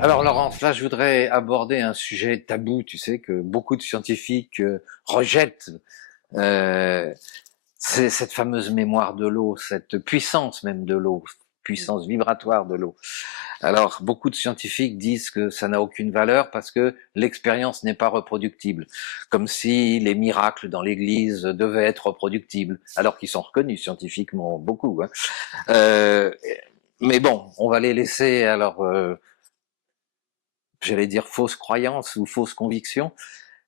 Alors Laurence, là je voudrais aborder un sujet tabou, tu sais, que beaucoup de scientifiques rejettent. Euh, c'est cette fameuse mémoire de l'eau, cette puissance même de l'eau, puissance vibratoire de l'eau. Alors beaucoup de scientifiques disent que ça n'a aucune valeur parce que l'expérience n'est pas reproductible, comme si les miracles dans l'Église devaient être reproductibles, alors qu'ils sont reconnus scientifiquement beaucoup. Hein. Euh, mais bon, on va les laisser alors j'allais dire fausse croyance ou fausse conviction.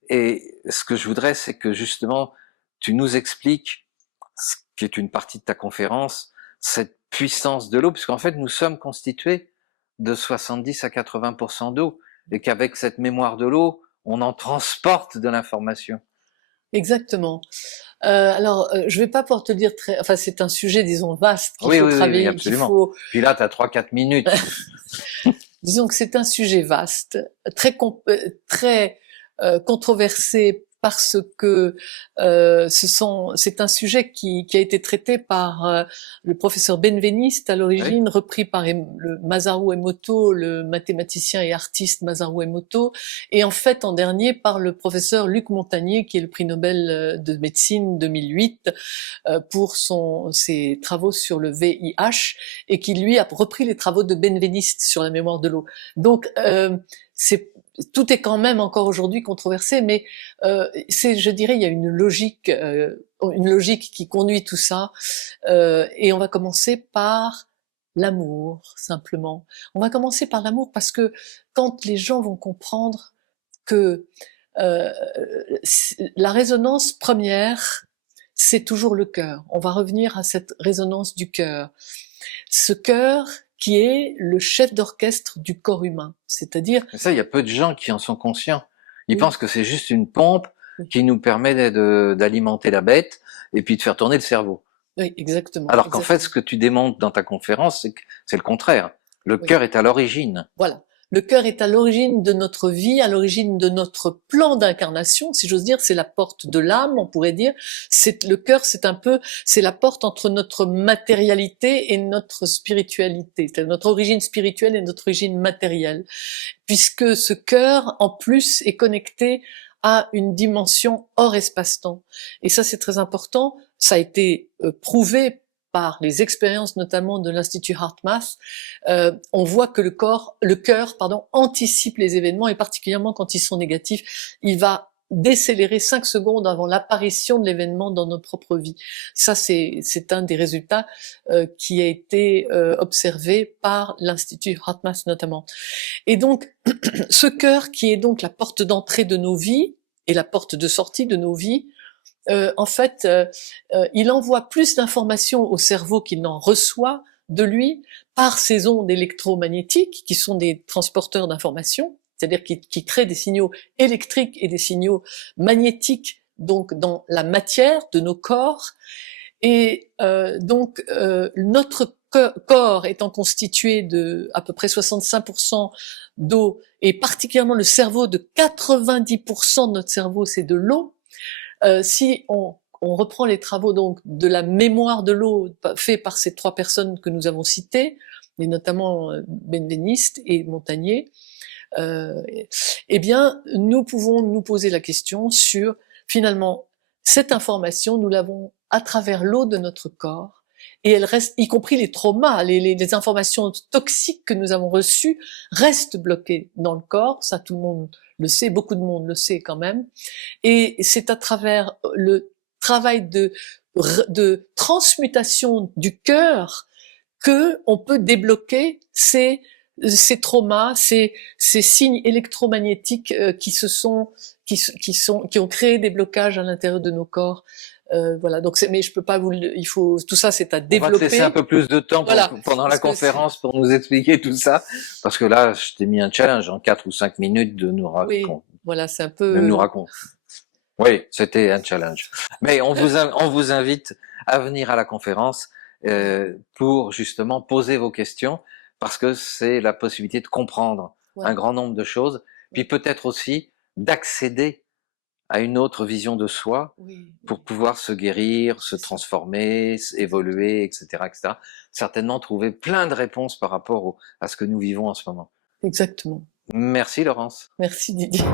Et ce que je voudrais, c'est que justement, tu nous expliques, ce qui est une partie de ta conférence, cette puissance de l'eau, puisqu'en fait, nous sommes constitués de 70 à 80% d'eau, et qu'avec cette mémoire de l'eau, on en transporte de l'information. Exactement. Je vais pas pouvoir te dire très, enfin, c'est un sujet, disons, vaste qu'il Oui, faut oui, oui, oui, travailler, qu'il absolument. faut, Puis là, tu as 3-4 minutes. disons que c'est un sujet vaste, très controversé parce que c'est un sujet qui a été traité par le professeur Benveniste à Oui, l'origine, repris par le Masaru Emoto, le mathématicien et artiste Masaru Emoto, et en fait en dernier par le professeur Luc Montagnier, qui est le prix Nobel de médecine 2008 pour ses travaux sur le VIH, et qui lui a repris les travaux de Benveniste sur la mémoire de l'eau. Donc tout est quand même encore aujourd'hui controversé, mais je dirais, il y a une logique qui conduit tout ça, et on va commencer par l'amour, simplement. On va commencer par l'amour parce que quand les gens vont comprendre que euh, la résonance première, c'est toujours le cœur. On va revenir à cette résonance du cœur. Ce cœur qui est le chef d'orchestre du corps humain, c'est-à-dire, mais ça, il y a peu de gens qui en sont conscients. Ils oui, pensent que c'est juste une pompe oui, qui nous permet d'alimenter la bête et puis de faire tourner le cerveau. oui, exactement, Alors qu'en fait, ce exactement, que tu démontres dans ta conférence, c'est que c'est le contraire. Le oui. cœur est à l'origine. Voilà. Le cœur est à l'origine de notre vie, à l'origine de notre plan d'incarnation, si j'ose dire, c'est la porte de l'âme, on pourrait dire. Le cœur, c'est la porte entre notre matérialité et notre spiritualité, c'est notre origine spirituelle et notre origine matérielle, puisque ce cœur, en plus, est connecté à une dimension hors espace-temps. Et ça, c'est très important. Ça a été prouvé par les expériences notamment de l'Institut HeartMath. On voit que le cœur, pardon, anticipe les événements, et particulièrement quand ils sont négatifs, il va décélérer 5 secondes avant l'apparition de l'événement dans notre propre vie. Ça, c'est un des résultats qui a été observé par l'Institut HeartMath notamment. Et donc, ce cœur qui est donc la porte d'entrée de nos vies et la porte de sortie de nos vies, en fait, il envoie plus d'informations au cerveau qu'il n'en reçoit de lui par ces ondes électromagnétiques qui sont des transporteurs d'informations, c'est-à-dire qui créent des signaux électriques et des signaux magnétiques donc dans la matière de nos corps. Et notre corps étant constitué de à peu près 65% d'eau, et particulièrement le cerveau, de 90% de notre cerveau, c'est de l'eau. Si on reprend les travaux donc de la mémoire de l'eau faits par ces trois personnes que nous avons citées, et notamment Benveniste et Montagnier, euh, eh bien, nous pouvons nous poser la question sur, finalement, cette information, nous l'avons à travers l'eau de notre corps, et elle reste, y compris les traumas, les informations toxiques que nous avons reçues, restent bloquées dans le corps, ça tout le monde le sait, beaucoup de monde le sait quand même, et c'est à travers le travail de transmutation du cœur que on peut débloquer ces traumas, ces signes électromagnétiques qui ont créé des blocages à l'intérieur de nos corps. Voilà. Donc, mais je peux pas il faut tout ça, c'est à On va te laisser un développer. peu plus de temps Voilà, pendant la parce que conférence pour nous expliquer tout ça, parce que là, je t'ai mis un challenge en 4 ou 5 minutes oui, voilà, c'est un de peu nous long. raconter. Oui, c'était un challenge. Mais on vous invite à venir à la conférence Voilà, pour justement poser vos questions, parce que c'est la possibilité de comprendre un voilà. grand nombre de choses, puis peut-être aussi d'accéder à une autre vision de soi Oui, pour oui, pouvoir se guérir, se c'est ça, transformer, c'est ça. évoluer, etc., etc. Certainement trouver plein de réponses par rapport à ce que nous vivons en ce moment. Exactement. Merci Laurence. Merci Didier.